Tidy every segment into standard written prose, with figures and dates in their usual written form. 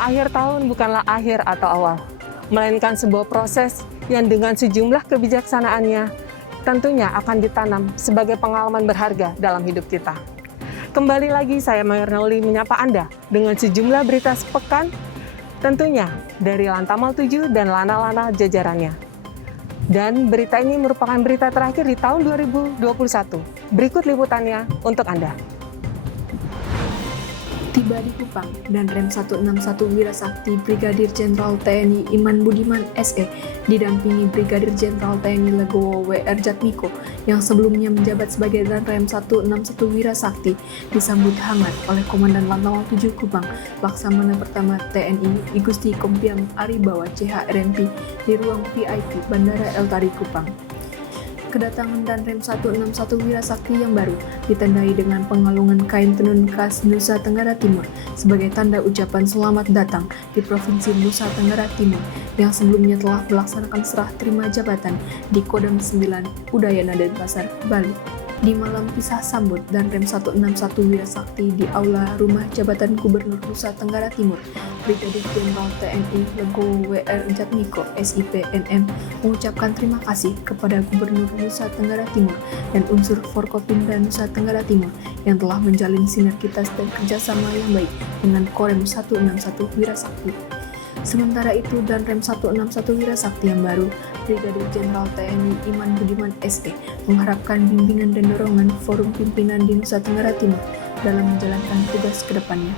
Akhir tahun bukanlah akhir atau awal, melainkan sebuah proses yang dengan sejumlah kebijaksanaannya tentunya akan ditanam sebagai pengalaman berharga dalam hidup kita. Kembali lagi saya Mayor Nauli menyapa Anda dengan sejumlah berita sepekan, tentunya dari Lantamal 7 dan lana-lana jajarannya. Dan berita ini merupakan berita terakhir di tahun 2021. Berikut liputannya untuk Anda. Tiba di Kupang, dan Rem 161 Wirasakti Brigadir Jenderal TNI Iman Budiman SE didampingi Brigadir Jenderal TNI Legowo WR Jatmiko yang sebelumnya menjabat sebagai Danrem 161 Wirasakti disambut hangat oleh Komandan Lantamal 7 Kupang, Laksamana Pertama TNI Igusti Kompiang Aribawa CHRMP di ruang VIP Bandara El Tari Kupang. Kedatangan Danrem 161 Wirasakti yang baru ditandai dengan pengalungan kain tenun khas Nusa Tenggara Timur sebagai tanda ucapan selamat datang di Provinsi Nusa Tenggara Timur yang sebelumnya telah melaksanakan serah terima jabatan di Kodam 9 Udayana Denpasar, Bali. Di malam pisah sambut Danrem 161 Wirasakti di Aula Rumah Jabatan Gubernur Nusa Tenggara Timur, Brigadir Jenderal TNI Legowo WR Jatmiko SIP NM mengucapkan terima kasih kepada Gubernur Nusa Tenggara Timur dan unsur Forkopimda Nusa Tenggara Timur yang telah menjalin sinergitas dan kerjasama yang baik dengan Korem 161 Wirasakti. Sementara itu, Danrem 161 Wirasakti yang baru, Brigadir Jenderal TNI Iman Budiman SE, mengharapkan bimbingan dan dorongan forum pimpinan di Nusa Tenggara Timur dalam menjalankan tugas ke depannya.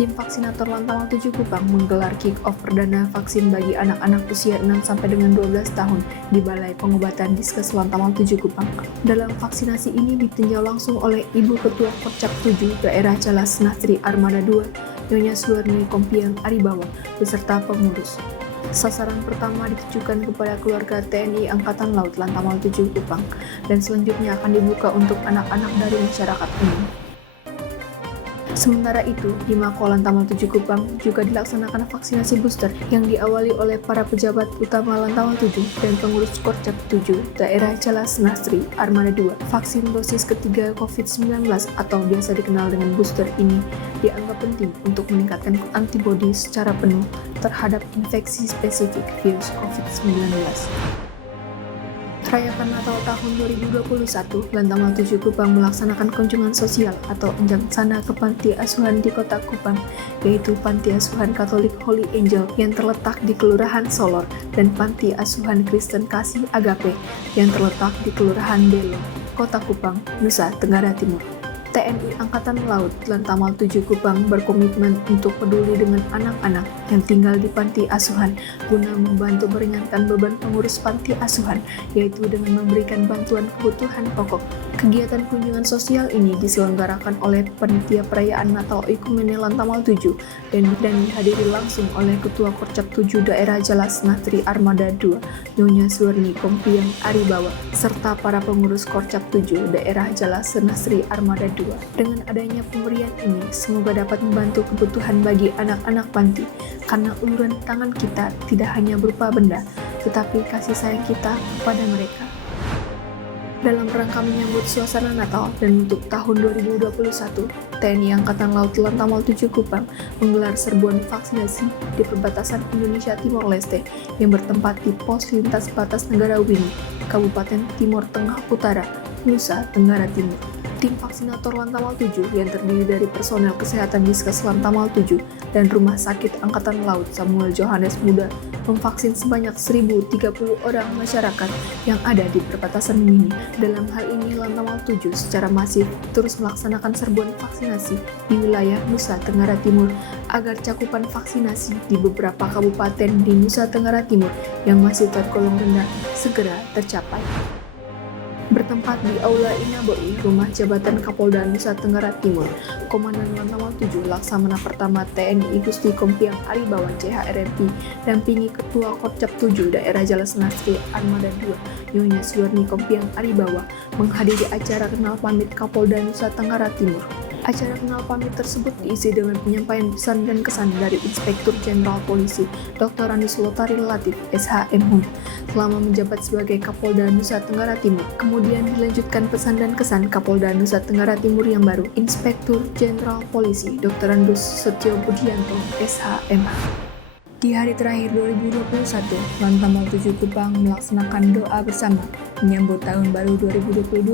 Tim vaksinator Lantamal 7 Kupang menggelar kick-off perdana vaksin bagi anak-anak usia 6 sampai dengan 12 tahun di Balai Pengobatan Diskes Lantamal 7 Kupang. Dalam vaksinasi ini ditinjau langsung oleh Ibu Ketua Korcap 7 Daerah Calas Nasri Armada 2, Nyonya Suwarni Kompiang Aribawa, beserta pengurus. Sasaran pertama ditujukan kepada keluarga TNI Angkatan Laut Lantamal 7 Kupang, dan selanjutnya akan dibuka untuk anak-anak dari masyarakat umum. Sementara itu, di Mako Lantamal 7 Kupang juga dilaksanakan vaksinasi booster yang diawali oleh para pejabat utama Lantamal 7 dan pengurus Korcap 7 Daerah Calas Nasri Armada 2. Vaksin dosis ketiga COVID-19 atau biasa dikenal dengan booster ini dianggap penting untuk meningkatkan antibodi secara penuh terhadap infeksi spesifik virus COVID-19. Rayakan Natal tahun 2021, Lantamal 7 Kupang melaksanakan kunjungan sosial atau enjangsana ke panti asuhan di kota Kupang, yaitu Panti Asuhan Katolik Holy Angel yang terletak di Kelurahan Solor dan Panti Asuhan Kristen Kasih Agape yang terletak di Kelurahan Belo, Kota Kupang, Nusa Tenggara Timur. TNI Angkatan Laut Lantamal 7 Kupang berkomitmen untuk peduli dengan anak-anak yang tinggal di panti asuhan guna membantu meringankan beban pengurus panti asuhan, yaitu dengan memberikan bantuan kebutuhan pokok. Kegiatan kunjungan sosial ini diselenggarakan oleh panitia perayaan Natal Ikumene Lantamal 7 dan dihadiri langsung oleh Ketua Korcap 7 Daerah Calas Nasri Armada 2, Nyonya Suwarni Kompiang Aribawa, serta para pengurus Korcap 7 Daerah Calas Nasri Armada 2. Dengan adanya pemberian ini, semoga dapat membantu kebutuhan bagi anak-anak panti, karena uluran tangan kita tidak hanya berupa benda, tetapi kasih sayang kita kepada mereka. Dalam rangka menyambut suasana Natal dan untuk tahun 2021, TNI Angkatan Laut Lantamal 7 Kupang menggelar serbuan vaksinasi di perbatasan Indonesia Timor Leste yang bertempat di pos lintas batas negara Wini, Kabupaten Timor Tengah Utara, Nusa Tenggara Timur. Tim vaksinator Lantamal 7 yang terdiri dari personel kesehatan Diskes Lantamal 7 dan Rumah Sakit Angkatan Laut Samuel Johannes Muda memvaksin sebanyak 1.030 orang masyarakat yang ada di perbatasan Wini. Dalam hal ini, Lantamal 7 secara masif terus melaksanakan serbuan vaksinasi di wilayah Nusa Tenggara Timur agar cakupan vaksinasi di beberapa kabupaten di Nusa Tenggara Timur yang masih tergolong rendah segera tercapai. Bertempat di Aula Inaboi, Rumah Jabatan Kapolda Nusa Tenggara Timur, Komandan Lantamal 7 Laksamana Pertama TNI Igusti Kompiang Aribawa CHRMP dampingi Ketua Korcap 7 Daerah Calas Nasri Armada 2, Nyonya Suwarni Kompiang Aribawa menghadiri acara kenal pamit Kapolda Nusa Tenggara Timur. Acara kenal pamit tersebut diisi dengan penyampaian pesan dan kesan dari Inspektur Jenderal Polisi Dr. Andus Lotari Latif, SH.M.Hum, selama menjabat sebagai Kapolda Nusa Tenggara Timur. Kemudian dilanjutkan pesan dan kesan Kapolda Nusa Tenggara Timur yang baru, Inspektur Jenderal Polisi Dr. Andus Setio Budianto, SH.M.A. Di hari terakhir 2021, Lantamal 7 Kupang melaksanakan doa bersama menyambut tahun baru 2022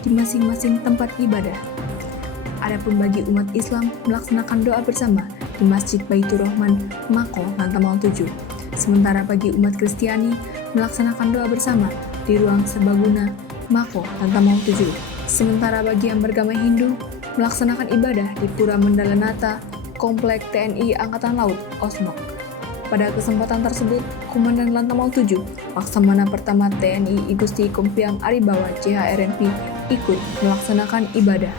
di masing-masing tempat ibadah. Adapun bagi umat Islam melaksanakan doa bersama di Masjid Baitur Rahman, Mako, Lantamal 7. Sementara bagi umat Kristiani melaksanakan doa bersama di ruang serbaguna, Mako, Lantamal 7. Sementara bagi yang beragama Hindu melaksanakan ibadah di Pura Mandalanata, Komplek TNI Angkatan Laut, Osmok. Pada kesempatan tersebut, Komandan Lantamal 7, Laksamana Pertama TNI Igusti Kompiang Aribawa CHRMP ikut melaksanakan ibadah.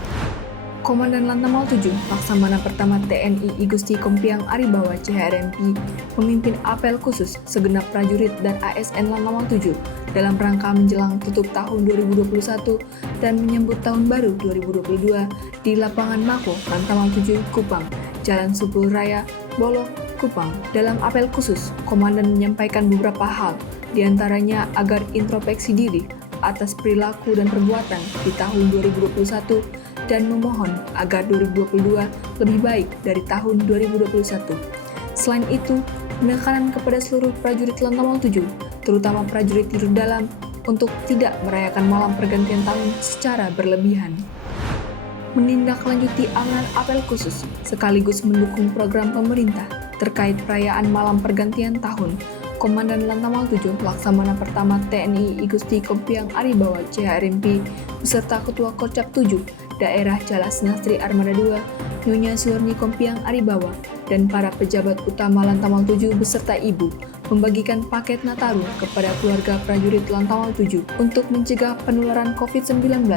Komandan Lantamal 7, Laksamana Pertama TNI Igusti Kompiang Aribawa CHRMP memimpin apel khusus segenap prajurit dan ASN Lantamal 7 dalam rangka menjelang tutup tahun 2021 dan menyambut tahun baru 2022 di lapangan Mako, Lantamal 7, Kupang, Jalan Supul Raya, Bolok, Kupang. Dalam apel khusus, Komandan menyampaikan beberapa hal, diantaranya agar introspeksi diri atas perilaku dan perbuatan di tahun 2021 dan memohon agar 2022 lebih baik dari tahun 2021. Selain itu, penekanan kepada seluruh prajurit Lantamal 7, terutama prajurit tidur dalam, untuk tidak merayakan malam pergantian tahun secara berlebihan. Menindaklanjuti amanat apel khusus, sekaligus mendukung program pemerintah terkait perayaan malam pergantian tahun, Komandan Lantamal 7, Laksamana Pertama TNI Igusti Kompiang Aribawa CHRMP beserta Ketua Korcap 7 Daerah Jala Senastri Armada 2, Nyonya Suwarni Kompiang Aribawa, dan para pejabat utama Lantamal 7 beserta Ibu membagikan paket Nataru kepada keluarga prajurit Lantamal 7 untuk mencegah penularan COVID-19.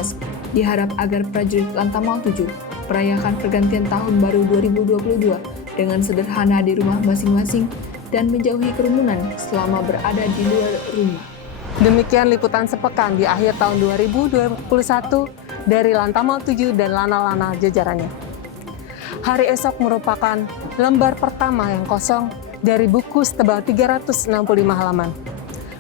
Diharap agar prajurit Lantamal 7 merayakan pergantian tahun baru 2022 dengan sederhana di rumah masing-masing dan menjauhi kerumunan selama berada di luar rumah. Demikian liputan sepekan di akhir tahun 2021 dari Lantamal 7 dan lana-lana jajarannya. Hari esok merupakan lembar pertama yang kosong dari buku setebal 365 halaman.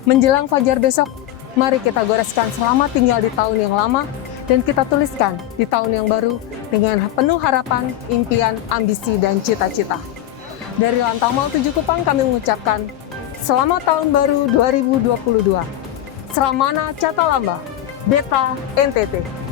Menjelang fajar besok, mari kita goreskan selamat tinggal di tahun yang lama dan kita tuliskan di tahun yang baru dengan penuh harapan, impian, ambisi, dan cita-cita. Dari Lantamal 7 Kupang kami mengucapkan selamat tahun baru 2022. Sramana Catalamba, Beta NTT.